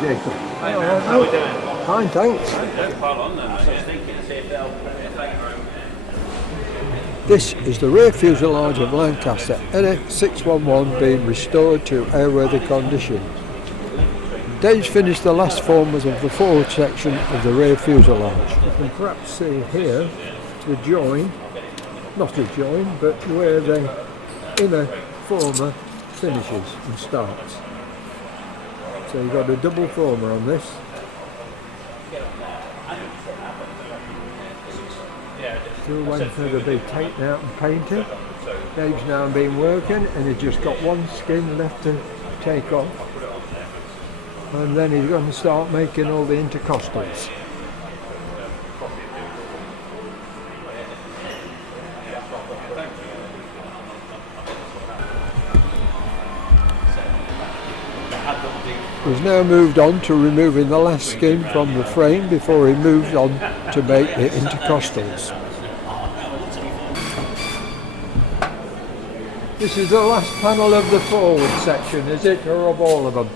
Jacob. Hi, man. How are we doing? Fine, thanks. Don't pile on then, mate. This is the rear fuselage of Lancaster NX611 being restored to airworthy condition. Dave's finished the last formers of the forward section of the rear fuselage. You can perhaps see here the join, not the join, but where the inner former finishes and starts. So you've got a double former on this. Still waiting for to be taken out and painted. Dave's now been working and he's just got one skin left to take off. And then he's going to start making all the intercostals. He's now moved on to removing the last skin from the frame before he moved on to make the intercostals. This is the last panel of the forward section, is it, or of all of them?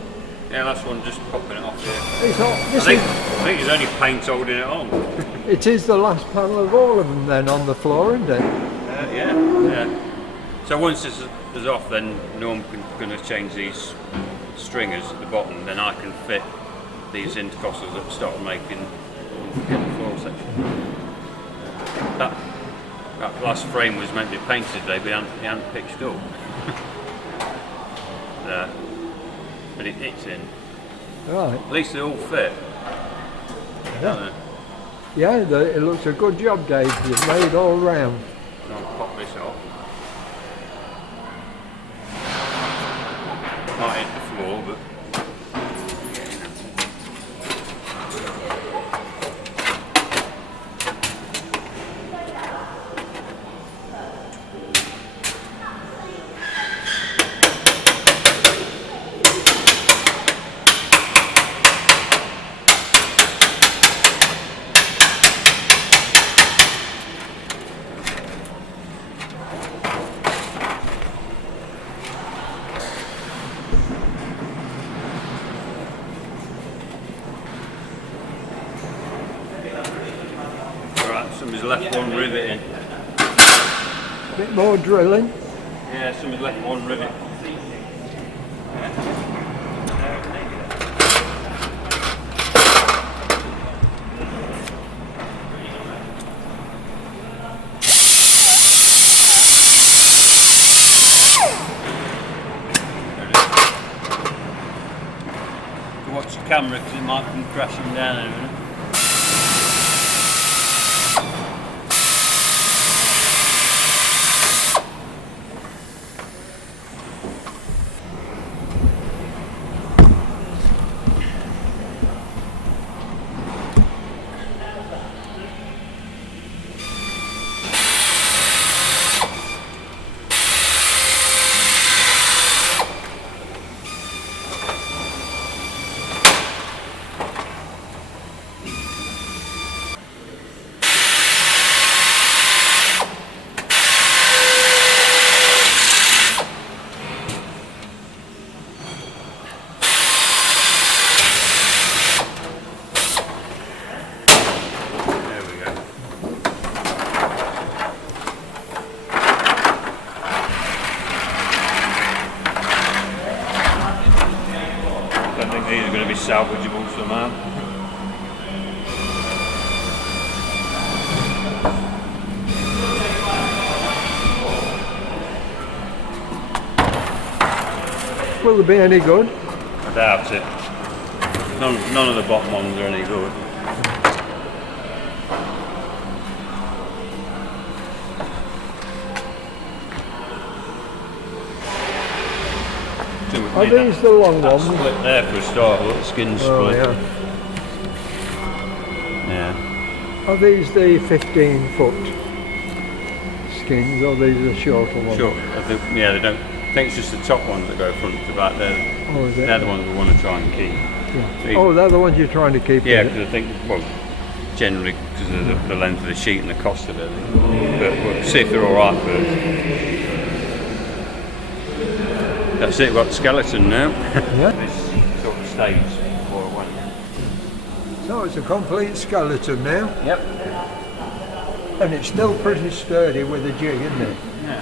Yeah, last one just popping it off here. I think there's only paint holding it on. It is the last panel of all of them then on the floor, isn't it? Yeah. So once this is off, then Norm's going to change these stringers at the bottom, then I can fit these intercostals that we started making in the floor section. That last frame was meant to be painted today, but he hadn't pitched up. But it's in. Right. At least they all fit. Yeah, yeah, it looks a good job, Dave. You've made all round. I'll pop this off. Might hit the floor, but somebody's left one rivet in. A bit more drilling. Yeah, somebody's left one rivet. Watch the camera because it might come crashing down in a minute. These are going to be salvageable somehow. Will they be any good? I doubt it. None of the bottom ones are any good. Are these the long ones? Split there for a start, look, the skin's split. Yeah. Are these the 15-foot skins, or these are the shorter ones? Sure. Yeah, they don't. I think it's just the top ones that go front to back. They're the ones we want to try and keep. Yeah. Oh, they're the ones you're trying to keep? Yeah, because I think, well, generally because of the length of the sheet and the cost of it. But we'll see if they're all right first. That's it, we've got the skeleton now. Yeah. This sort of stays for a while. So it's a complete skeleton now, Yep. and it's still pretty sturdy with a jig, isn't it? Yeah.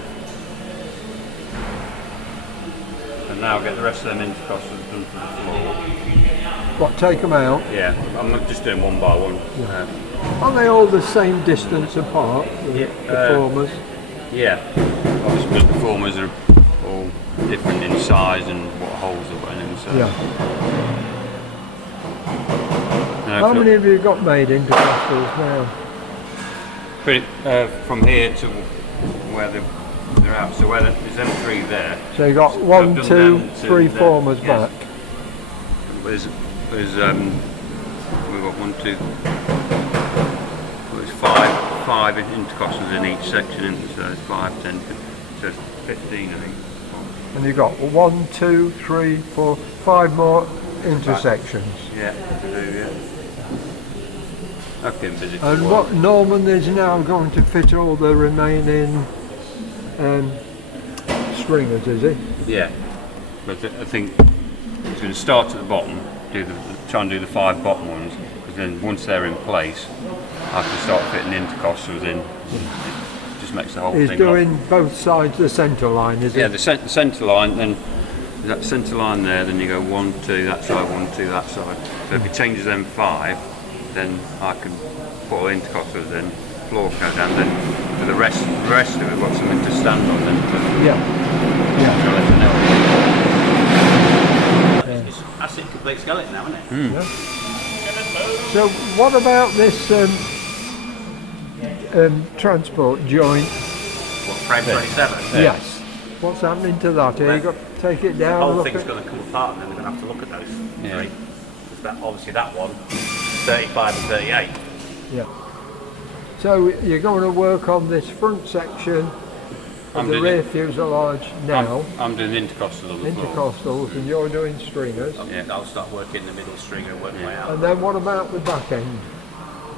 And now get the rest of them intercostals done for the floor. What, take them out? Yeah, I'm just doing one by one. Are they all the same distance apart, the formers? Yeah. Obviously, because the formers are all different in size and what holes they're putting in. So. Yeah. How many have you got made into castles now? Pretty, from here to where they're out. So where there's them three there. So you got one, two, three formers back. We've got 1, 2. Well, there's five intercostals in each section, isn't there? So there's 5, 10, so 15, I think. And you've got 1, 2, 3, 4, 5 more intersections. Yeah, to do, yeah. I've been busy. And what Norman is now going to fit all the remaining stringers, is he? Yeah, but I think it's going to start at the bottom, try and do the 5 bottom ones, because then once they're in place, I can start fitting intercostals in. It just makes the whole thing. He's doing both sides of the centre line, is he? Yeah, the centre line, then that centre line there, then you go 1, 2 that side, 1, 2 that side. So if he changes them 5, then I can put all the intercostals in, floor go down, then for the rest of it, I've got something to stand on then. Yeah. That's a complete skeleton now, isn't it? Yeah. So what about this transport joint? What, frame 27? Yes. What's happening to that? Have you got to take it The down? whole look thing's at- going to come apart and then we're going to have to look at those Yeah. three. 'Cause obviously that one, 35 and 38. Yeah. So you're going to work on this front section of the rear fuselage now, I'm doing intercostals on the floor. intercostals, and you're doing stringers. Yeah. I'll start working the middle string and work my way out. And then what about the back end?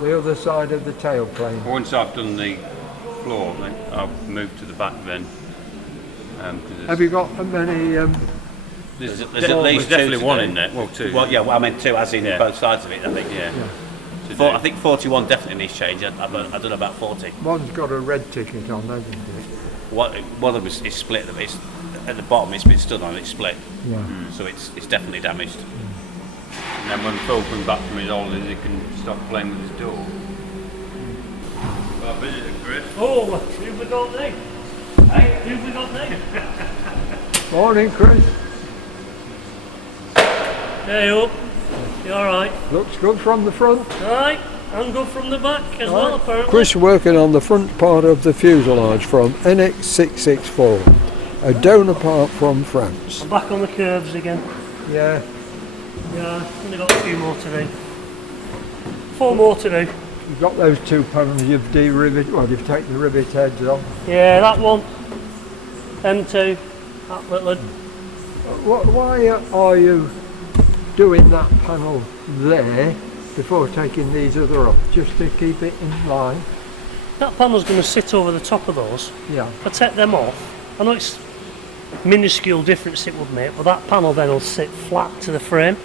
The other side of the tailplane? Once I've done the floor, then I'll move to the back then. Have you got many? There's There's at least definitely two one to in there. Well, 2. Well, yeah, well, I meant 2 as in both sides of it, I think. Yeah. To I do. think 41 definitely needs change. I don't know about 40. One's got a red ticket on, hasn't it? One of them is split. It's, at the bottom it's been stood on, it's split. Yeah. So it's definitely damaged. And then when Phil comes back from his holidays, he can stop playing with his door. Well, visited Chris. Oh, who've we got now? Hey, who've we got now? Morning, Chris. Hey up. You alright? Looks good from the front. Alright, and good from the back as well apparently. Chris working on the front part of the fuselage from NX664, a donor part from France. I'm back on the curves again. Yeah. Yeah, only got a few more to do. 4 more to do. You've got those 2 panels you've de-riveted, well, you've taken the rivet heads off. Yeah, that one. Them 2. That little. Why are you doing that panel there before taking these other off? Just to keep it in line? That panel's going to sit over the top of those. Yeah. If I take them off, I know it's minuscule difference it would make, but that panel then will sit flat to the frame.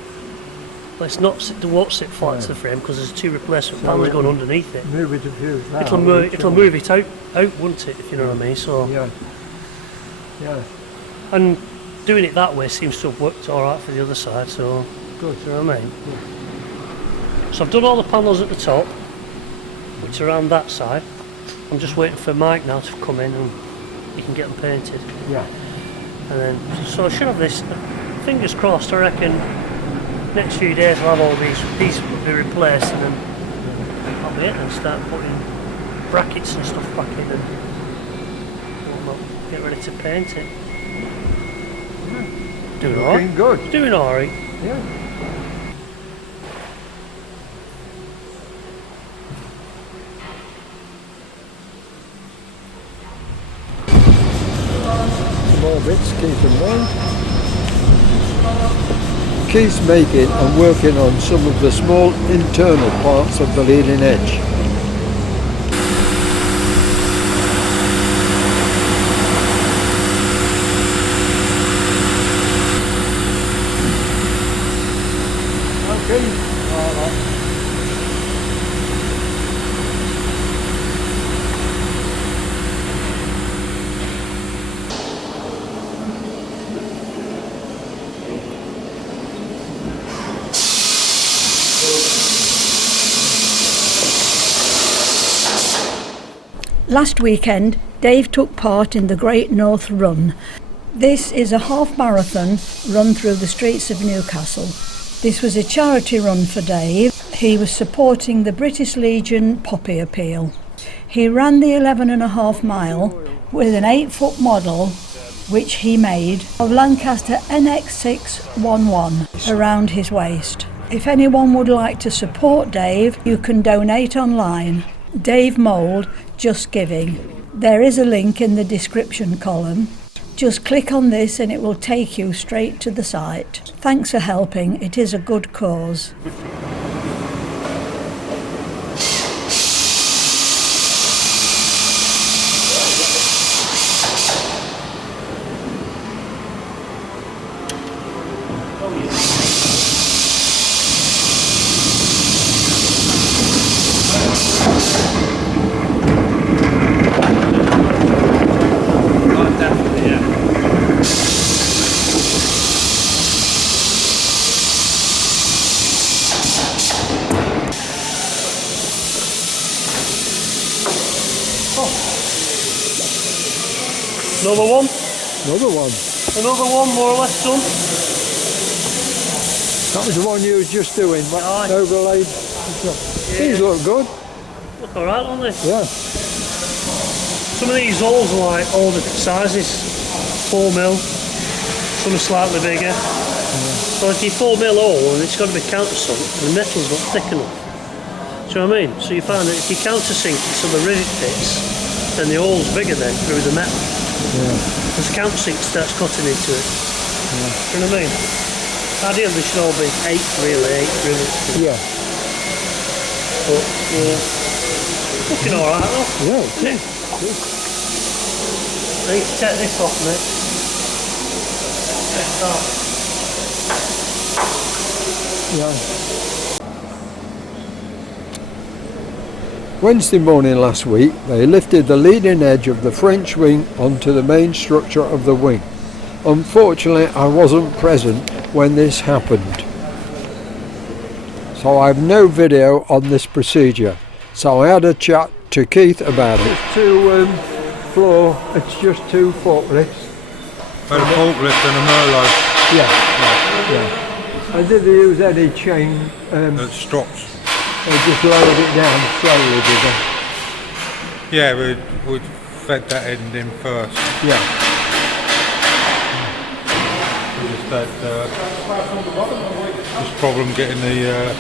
But it won't sit flat to the frame because there's 2 replacement panels going underneath it. Move it a few. It'll move it out, won't it, if you know what I mean? So, Yeah. Yeah. and doing it that way seems to have worked alright for the other side, so Good. you know what I mean? So I've done all the panels at the top, which are around that side. I'm just waiting for Mike now to come in and he can get them painted. Yeah. And then, so I should have this, fingers crossed, I reckon next few days I'll have all these will be replaced and then I'll be it and start putting brackets and stuff back in and whatnot, get ready to paint it. Doing alright. Looking good. Doing alright. Yeah. Some more bits, keep in mind. Keith's making and working on some of the small internal parts of the leading edge. Okay. Last weekend, Dave took part in the Great North Run. This is a half marathon run through the streets of Newcastle. This was a charity run for Dave. He was supporting the British Legion Poppy Appeal. He ran the 11.5 mile with an 8-foot model which he made of Lancaster NX611 around his waist. If anyone would like to support Dave, you can donate online. Dave Mould, Just Giving. There is a link in the description column. Just click on this and it will take you straight to the site. Thanks for helping, it is a good cause. Another one? Another one. Another one, more or less done. That was the one you were just doing, Aye. overlaid. These look good. Look alright, don't they? Yeah. Some of these holes are like all the sizes. 4mm, some are slightly bigger. So if you 4mm hole and it's got to be countersunk, the metal's not thick enough. Do you know what I mean? So you find that if you countersink it so the rivet fits, then the hole's bigger then through the metal. Because the countersink starts cutting into it. Do you know what I mean? Ideally they should all be 8 rivets. Yeah. But looking alright though. Yeah. Yeah. I need to take this off, mate. Yeah. Wednesday morning last week, they lifted the leading edge of the French wing onto the main structure of the wing. Unfortunately, I wasn't present when this happened, so I have no video on this procedure. So I had a chat to Keith about it. It's two floor, it's just 2 forklifts. A forklift and a Merlot Yeah. And did they use any chain? that stops. They just lowered it down slowly, did they? Yeah, we'd fed that end in first. Yeah. We just had this problem getting the,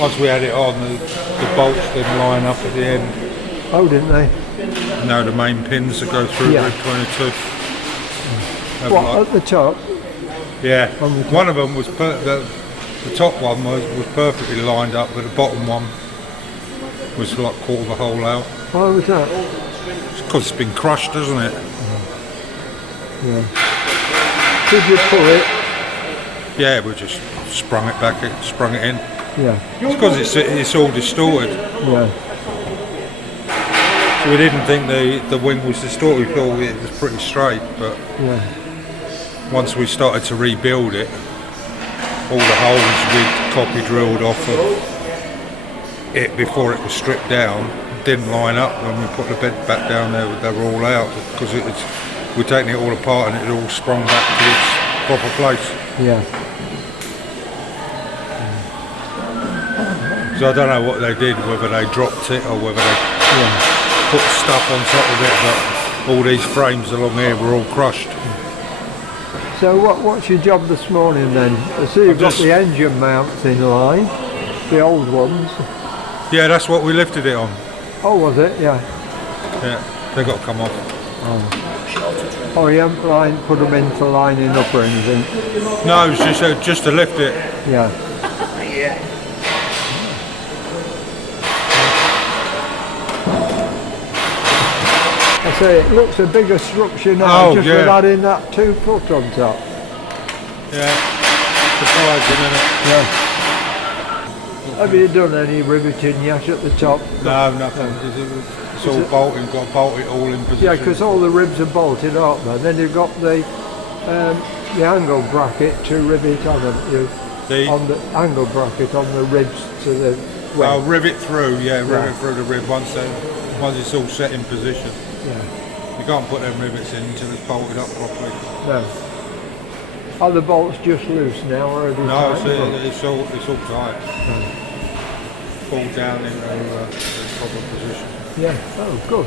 once we had it on, the bolts didn't line up at the end. Oh, didn't they? No, the main pins that go through Yeah. Rib 22. Have What, like- at the top? yeah, on the top? one of them was, the top one was perfectly lined up, but the bottom one was like quarter of a hole out. Why was that? It's because it's been crushed, hasn't it? Yeah. Did you pull it? Yeah, we just sprung it back, sprung it in. Yeah. It's because it's all distorted. Yeah. So we didn't think the wing was distorted, we thought it was pretty straight, but Yeah. once we started to rebuild it, all the holes we copy drilled off of it before it was stripped down didn't line up. When we put the bed back down there, they were all out because we'd taken it all apart and it had all sprung back to its proper place. Yeah. So I don't know what they did, whether they dropped it or whether they put stuff on top of it, but all these frames along here were all crushed. So what's your job this morning then? I see you've got the engine mounts in line, the old ones. Yeah, that's what we lifted it on. Oh, was it? Yeah. Yeah, they got to come off. Oh, you haven't put them into lining up or anything? No, it was just to lift it. Yeah. I say it looks a bigger structure now, Oh, just yeah. with adding that 2 foot on top. Yeah, surprising, isn't it? Yeah. Have you done any riveting yet at the top? No, nothing. It's all bolted, got to bolt it all in position. Yeah, because all the ribs are bolted, aren't they? Then you've got the angle bracket to rivet on them. On the angle bracket on the ribs to the wing. Rivet through, rivet through the rib once they once it's all set in position. Yeah. You can't put them rivets in until it's bolted up properly. No. Are the bolts just loose now, or are they No, tight? it's all tight. Pulled down into the proper position. Yeah. Oh, good.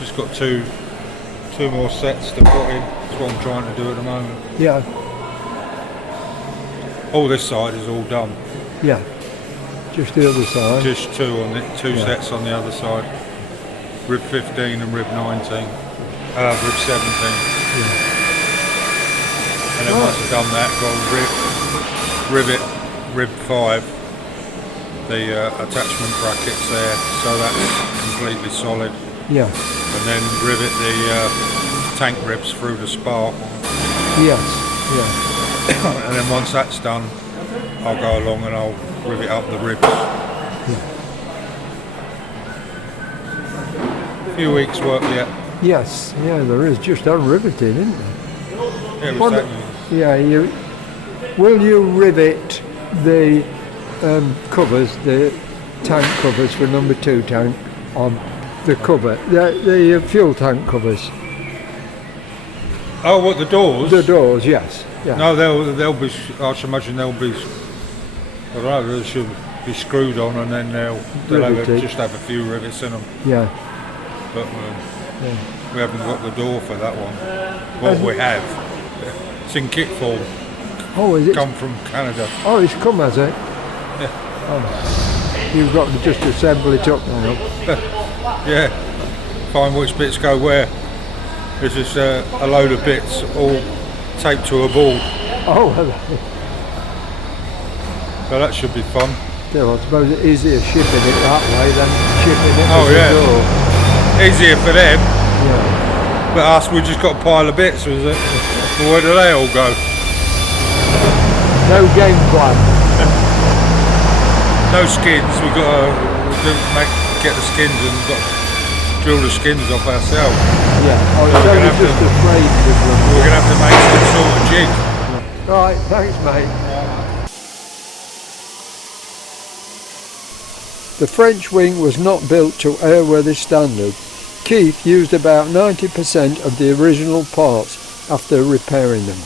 Just got two more sets to put in. That's what I'm trying to do at the moment. Yeah. All this side is all done. Yeah. Just the other side. Just two sets on the other side. Rib 15 and rib 19. Rib 17. Yeah. And then once I've done that, go rivet rib 5, the attachment brackets there, so that's completely solid. Yeah. And then rivet the tank ribs through the spar. Yes. Yeah. And then once that's done, I'll go along and I'll rivet up the ribs. A few weeks work yet. Yes. Yeah, there is. Just unriveted, isn't there? Yeah, Well, yeah. Will you rivet the covers, the tank covers for number 2 tank on the cover, the fuel tank covers? Oh, what, the doors? The doors, yes. Yeah. No, they'll be. I should imagine they'll be. I don't know. They should be screwed on, and then they'll just have a few rivets in them. Yeah. But we haven't got the door for that one. What we have, it's in kit form. Oh, is it? Come from Canada. Oh, it's come, has it? Yeah. Oh. You've got to just assemble it up now. Yeah. Find which bits go where. This is a load of bits all taped to a board. Oh, So that should be fun. yeah, well, I suppose it's easier shipping it that way than shipping it Oh, as yeah. a door. Easier for them, Yeah. but us, we just got a pile of bits, was it? Well, where do they all go? No game plan. No skins. We've got to get the skins, and we've got to drill the skins off ourselves. Yeah. Oh, So it's we're only gonna have just to- a frame difference. We're going to have to make some sort of jig. Right, thanks, mate. The French wing was not built to airworthy standard. Keith used about 90% of the original parts after repairing them.